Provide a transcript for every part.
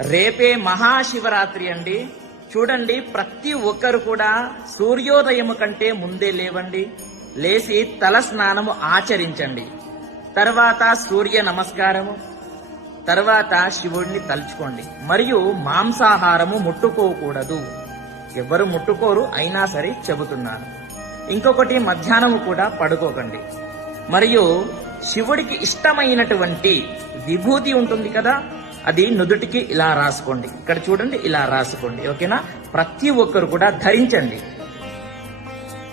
రేపే మహాశివరాత్రి అండి. చూడండి, ప్రతి ఒక్కరు కూడా సూర్యోదయం కంటే ముందే లేవండి. లేచి తల స్నానము ఆచరించండి. తర్వాత సూర్య నమస్కారము, తర్వాత శివుడిని తలుచుకోండి. మరియు మాంసాహారము ముట్టుకోకూడదు. ఎవరు ముట్టుకోరు, అయినా సరే చెబుతున్నాను. ఇంకొకటి, మధ్యాహ్నము కూడా పడుకోకండి. మరియు శివుడికి ఇష్టమైనటువంటి విభూతి ఉంటుంది కదా, అది నుదుటికి ఇలా రాసుకోండి. ఇక్కడ చూడండి, ఇలా రాసుకోండి. ఓకేనా? ప్రతి ఒక్కరు కూడా ధరించండి.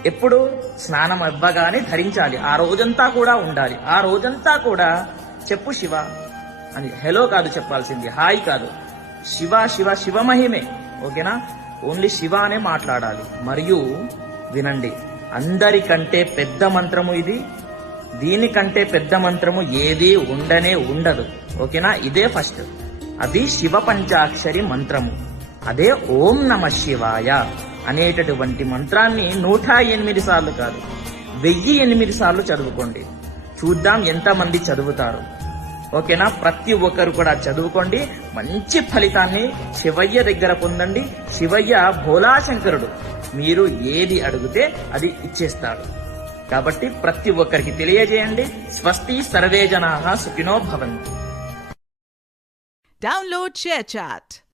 ఎప్పుడు స్నానం అవ్వగానే ధరించాలి. ఆ రోజంతా కూడా ఉండాలి. ఆ రోజంతా కూడా చెప్పు శివ అని, హలో కాదు చెప్పాల్సింది, హాయ్ కాదు, శివ శివ శివ మహిమే. ఓకేనా? ఓన్లీ శివ అనే మాట్లాడాలి. మరియు వినండి, అందరికంటే పెద్ద మంత్రము ఇది. దీనికంటే పెద్ద మంత్రము ఏది ఉండనే ఉండదు. ఓకేనా? ఇదే ఫస్ట్. అది శివ పంచాక్షరి మంత్రము. అదే ఓం నమ శివాయ అనేటటువంటి మంత్రాన్ని 108 సార్లు కాదు, 1008 సార్లు చదువుకోండి. చూద్దాం ఎంతమంది చదువుతారు. ఓకేనా? ప్రతి ఒక్కరు కూడా చదువుకోండి. మంచి ఫలితాన్ని శివయ్య దగ్గర పొందండి. శివయ్య భోలాశంకరుడు. మీరు ఏది అడిగితే అది ఇచ్చేస్తాడు. కాబట్టి ప్రతి ఒక్కరికి తెలియజేయండి. స్వస్తి, సర్వే జనాః సుఖినో భవంతు. Download ShareChat.